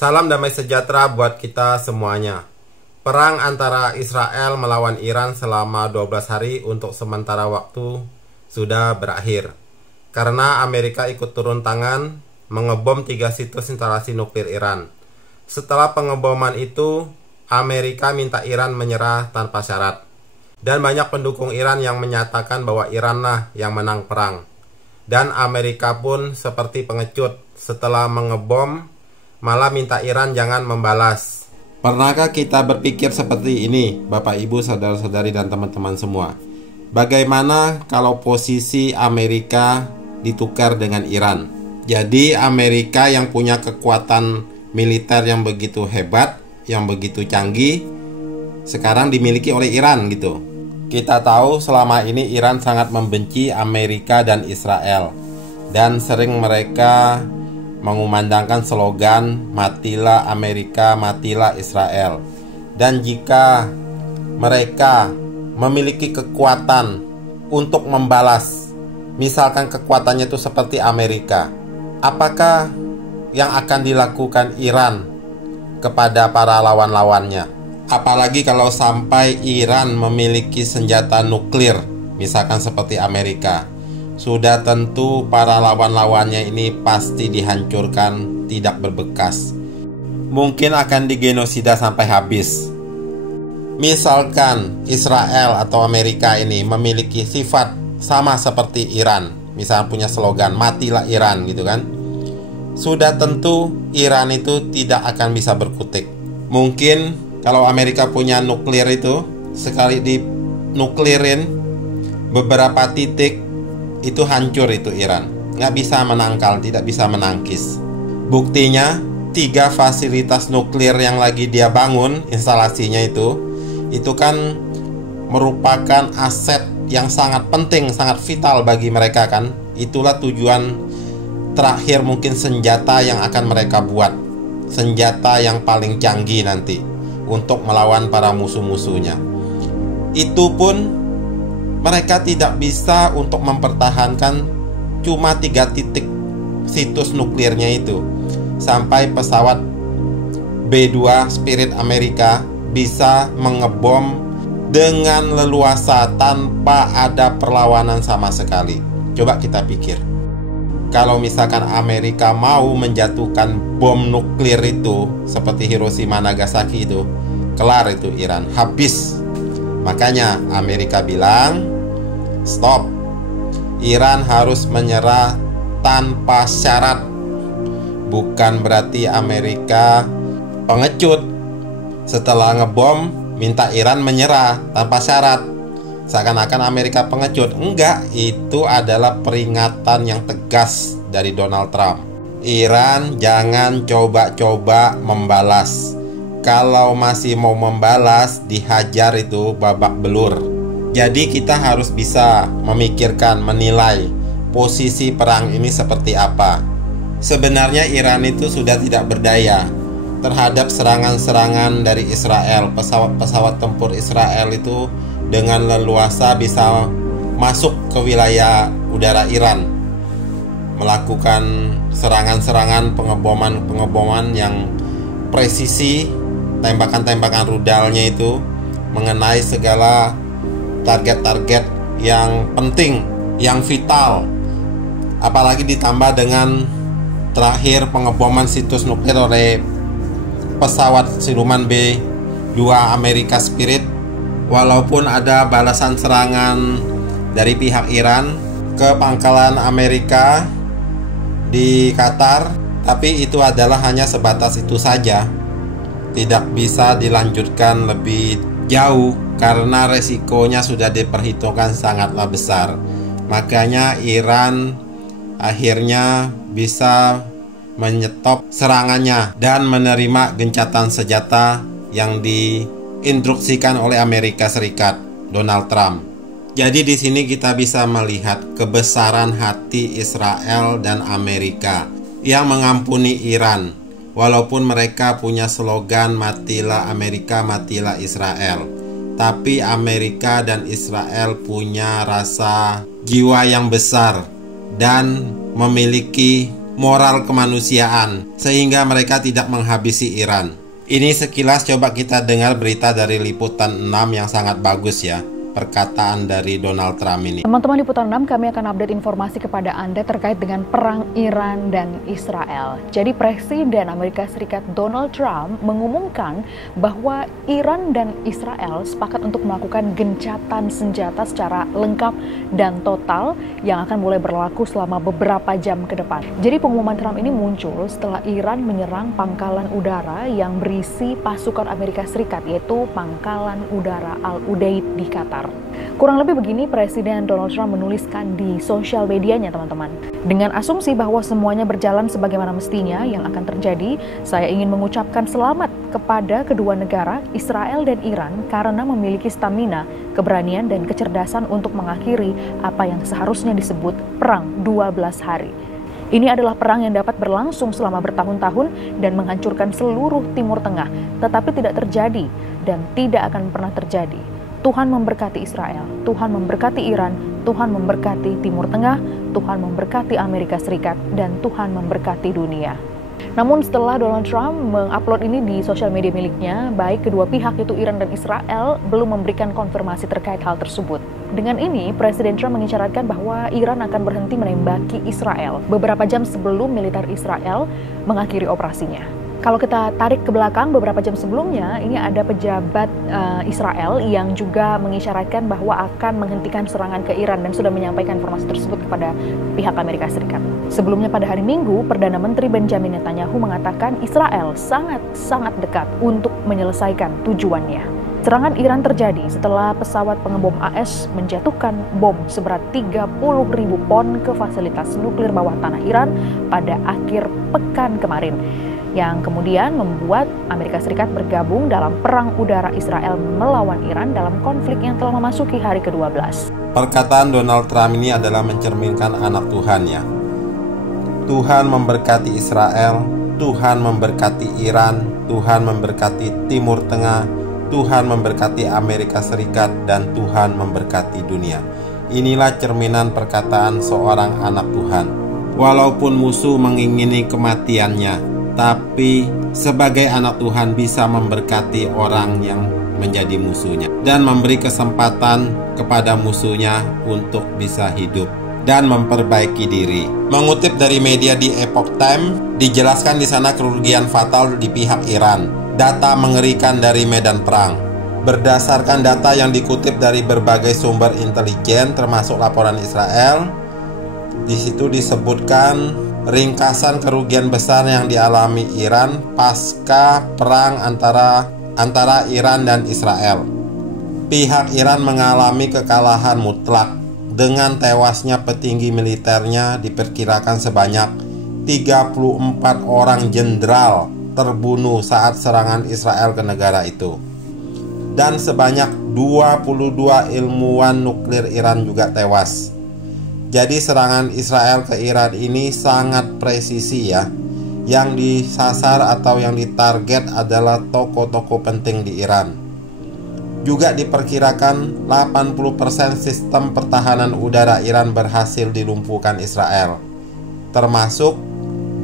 Salam damai sejahtera buat kita semuanya. Perang antara Israel melawan Iran selama 12 hari untuk sementara waktu sudah berakhir. Karena Amerika ikut turun tangan mengebom 3 situs instalasi nuklir Iran. Setelah pengeboman itu, Amerika minta Iran menyerah tanpa syarat. Dan banyak pendukung Iran yang menyatakan bahwa Iranlah yang menang perang. Dan Amerika pun seperti pengecut setelah mengebom malah minta Iran jangan membalas. Pernahkah kita berpikir seperti ini, Bapak Ibu, saudara-saudari dan teman-teman semua? Bagaimana kalau posisi Amerika ditukar dengan Iran? Jadi Amerika yang punya kekuatan militer yang begitu hebat, yang begitu canggih, sekarang dimiliki oleh Iran gitu. Kita tahu selama ini Iran sangat membenci Amerika dan Israel, dan sering mereka mengumandangkan slogan "Matilah Amerika, matilah Israel". Dan jika mereka memiliki kekuatan untuk membalas, misalkan kekuatannya itu seperti Amerika, apakah yang akan dilakukan Iran kepada para lawan-lawannya? Apalagi kalau sampai Iran memiliki senjata nuklir, misalkan seperti Amerika, sudah tentu para lawan-lawannya ini pasti dihancurkan, tidak berbekas. Mungkin akan digenosida sampai habis. Misalkan Israel atau Amerika ini memiliki sifat sama seperti Iran, misalnya punya slogan "Matilah Iran" gitu kan, sudah tentu Iran itu tidak akan bisa berkutik. Mungkin kalau Amerika punya nuklir itu, sekali dinuklirin beberapa titik, itu hancur itu Iran. Nggak bisa menangkal, tidak bisa menangkis. Buktinya 3 fasilitas nuklir yang lagi dia bangun, instalasinya itu kan merupakan aset yang sangat penting, sangat vital bagi mereka kan. Itulah tujuan terakhir mungkin senjata yang akan mereka buat, senjata yang paling canggih nanti untuk melawan para musuh-musuhnya. Itu pun mereka tidak bisa untuk mempertahankan cuma 3 titik situs nuklirnya itu, sampai pesawat B-2 Spirit Amerika bisa mengebom dengan leluasa tanpa ada perlawanan sama sekali. Coba kita pikir, kalau misalkan Amerika mau menjatuhkan bom nuklir itu seperti Hiroshima Nagasaki itu, kelar itu Iran, habis. Makanya Amerika bilang, stop, Iran harus menyerah tanpa syarat. Bukan berarti Amerika pengecut, setelah ngebom minta Iran menyerah tanpa syarat, seakan-akan Amerika pengecut. Enggak, itu adalah peringatan yang tegas dari Donald Trump. Iran jangan coba-coba membalas. Kalau masih mau membalas, dihajar itu babak belur. Jadi kita harus bisa memikirkan, menilai posisi perang ini seperti apa. Sebenarnya Iran itu sudah tidak berdaya terhadap serangan-serangan dari Israel. Pesawat-pesawat tempur Israel itu dengan leluasa bisa masuk ke wilayah udara Iran, melakukan serangan-serangan, pengeboman yang presisi, tembakan-tembakan rudalnya itu mengenai segala target-target yang penting, yang vital. Apalagi ditambah dengan terakhir pengeboman situs nuklir oleh pesawat siluman B-2 Amerika Spirit. Walaupun ada balasan serangan dari pihak Iran ke pangkalan Amerika di Qatar, tapi itu adalah hanya sebatas itu saja, tidak bisa dilanjutkan lebih jauh karena resikonya sudah diperhitungkan sangatlah besar. Makanya Iran akhirnya bisa menyetop serangannya dan menerima gencatan senjata yang diinstruksikan oleh Amerika Serikat, Donald Trump. Jadi di sini kita bisa melihat kebesaran hati Israel dan Amerika yang mengampuni Iran. Walaupun mereka punya slogan "Matilah Amerika, matilah Israel", tapi Amerika dan Israel punya rasa jiwa yang besar dan memiliki moral kemanusiaan sehingga mereka tidak menghabisi Iran. Ini sekilas coba kita dengar berita dari Liputan 6 yang sangat bagus ya. Perkataan dari Donald Trump ini. Teman-teman Liputan 6, kami akan update informasi kepada Anda terkait dengan perang Iran dan Israel. Jadi Presiden Amerika Serikat Donald Trump mengumumkan bahwa Iran dan Israel sepakat untuk melakukan gencatan senjata secara lengkap dan total yang akan mulai berlaku selama beberapa jam ke depan. Jadi pengumuman Trump ini muncul setelah Iran menyerang pangkalan udara yang berisi pasukan Amerika Serikat, yaitu pangkalan udara Al-Udeid di Qatar. Kurang lebih begini Presiden Donald Trump menuliskan di sosial medianya, teman-teman. Dengan asumsi bahwa semuanya berjalan sebagaimana mestinya yang akan terjadi, saya ingin mengucapkan selamat kepada kedua negara, Israel dan Iran, karena memiliki stamina, keberanian, dan kecerdasan untuk mengakhiri apa yang seharusnya disebut perang 12 hari. Ini adalah perang yang dapat berlangsung selama bertahun-tahun dan menghancurkan seluruh Timur Tengah, tetapi tidak terjadi dan tidak akan pernah terjadi. Tuhan memberkati Israel, Tuhan memberkati Iran, Tuhan memberkati Timur Tengah, Tuhan memberkati Amerika Serikat, dan Tuhan memberkati dunia. Namun setelah Donald Trump mengupload ini di sosial media miliknya, baik kedua pihak yaitu Iran dan Israel belum memberikan konfirmasi terkait hal tersebut. Dengan ini, Presiden Trump mengisyaratkan bahwa Iran akan berhenti menembaki Israel beberapa jam sebelum militer Israel mengakhiri operasinya. Kalau kita tarik ke belakang beberapa jam sebelumnya, ini ada pejabat Israel yang juga mengisyaratkan bahwa akan menghentikan serangan ke Iran dan sudah menyampaikan informasi tersebut kepada pihak Amerika Serikat. Sebelumnya pada hari Minggu, Perdana Menteri Benjamin Netanyahu mengatakan Israel sangat dekat untuk menyelesaikan tujuannya. Serangan Iran terjadi setelah pesawat pengebom AS menjatuhkan bom seberat 30.000 pon ke fasilitas nuklir bawah tanah Iran pada akhir pekan kemarin, yang kemudian membuat Amerika Serikat bergabung dalam perang udara Israel melawan Iran dalam konflik yang telah memasuki hari ke-12. Perkataan Donald Trump ini adalah mencerminkan anak Tuhan ya. Tuhan memberkati Israel, Tuhan memberkati Iran, Tuhan memberkati Timur Tengah, Tuhan memberkati Amerika Serikat, dan Tuhan memberkati dunia. Inilah cerminan perkataan seorang anak Tuhan. Walaupun musuh mengingini kematiannya, tapi sebagai anak Tuhan bisa memberkati orang yang menjadi musuhnya dan memberi kesempatan kepada musuhnya untuk bisa hidup dan memperbaiki diri. Mengutip dari media di Epoch Times, dijelaskan di sana kerugian fatal di pihak Iran. Data mengerikan dari medan perang. Berdasarkan data yang dikutip dari berbagai sumber intelijen termasuk laporan Israel, di situ disebutkan ringkasan kerugian besar yang dialami Iran pasca perang antara Iran dan Israel. Pihak Iran mengalami kekalahan mutlak dengan tewasnya petinggi militernya, diperkirakan sebanyak 34 orang jenderal terbunuh saat serangan Israel ke negara itu. Dan sebanyak 22 ilmuwan nuklir Iran juga tewas. Jadi serangan Israel ke Iran ini sangat presisi ya. Yang disasar atau yang ditarget adalah tokoh-tokoh penting di Iran. Juga diperkirakan 80% sistem pertahanan udara Iran berhasil dilumpuhkan Israel, termasuk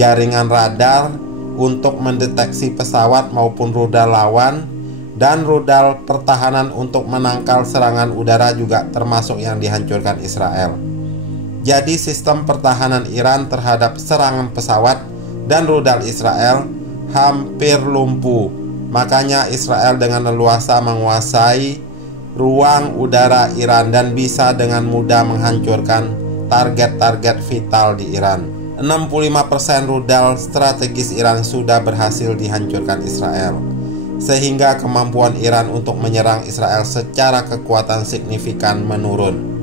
jaringan radar untuk mendeteksi pesawat maupun rudal lawan, dan rudal pertahanan untuk menangkal serangan udara juga termasuk yang dihancurkan Israel. Jadi sistem pertahanan Iran terhadap serangan pesawat dan rudal Israel hampir lumpuh. Makanya Israel dengan leluasa menguasai ruang udara Iran dan bisa dengan mudah menghancurkan target-target vital di Iran. 65% rudal strategis Iran sudah berhasil dihancurkan Israel, sehingga kemampuan Iran untuk menyerang Israel secara kekuatan signifikan menurun.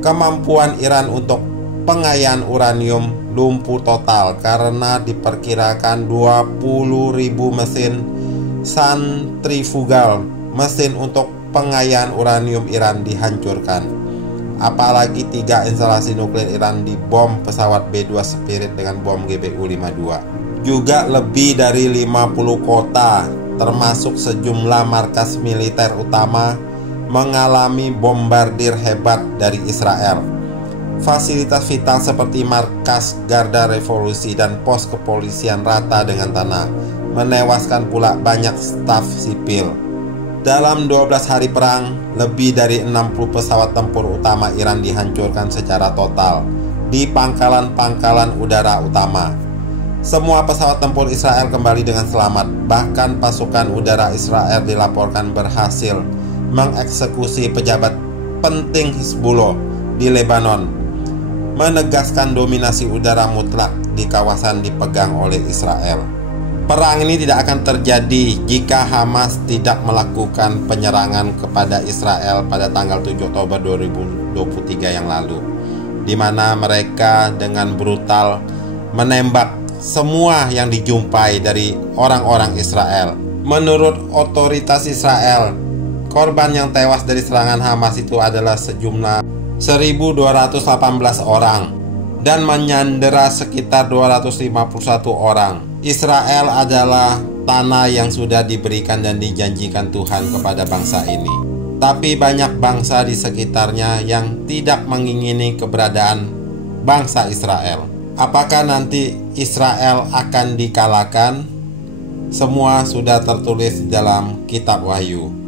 Kemampuan Iran untuk pengayaan uranium lumpuh total karena diperkirakan 20.000 mesin sentrifugal, mesin untuk pengayaan uranium Iran dihancurkan. Apalagi 3 instalasi nuklir Iran dibom pesawat B-2 Spirit dengan bom GBU-52. Juga lebih dari 50 kota, termasuk sejumlah markas militer utama, mengalami bombardir hebat dari Israel. Fasilitas vital seperti markas Garda Revolusi dan pos kepolisian rata dengan tanah, menewaskan pula banyak staf sipil. Dalam 12 hari perang, lebih dari 60 pesawat tempur utama Iran dihancurkan secara total di pangkalan-pangkalan udara utama. Semua pesawat tempur Israel kembali dengan selamat. Bahkan pasukan udara Israel dilaporkan berhasil mengeksekusi pejabat penting Hizbullah di Lebanon, menegaskan dominasi udara mutlak di kawasan dipegang oleh Israel. Perang ini tidak akan terjadi jika Hamas tidak melakukan penyerangan kepada Israel pada tanggal 7 Oktober 2023 yang lalu, di mana mereka dengan brutal menembak semua yang dijumpai dari orang-orang Israel. Menurut otoritas Israel, korban yang tewas dari serangan Hamas itu adalah sejumlah 1.218 orang dan menyandera sekitar 251 orang. Israel adalah tanah yang sudah diberikan dan dijanjikan Tuhan kepada bangsa ini. Tapi banyak bangsa di sekitarnya yang tidak mengingini keberadaan bangsa Israel. Apakah nanti Israel akan dikalahkan? Semua sudah tertulis di dalam kitab Wahyu.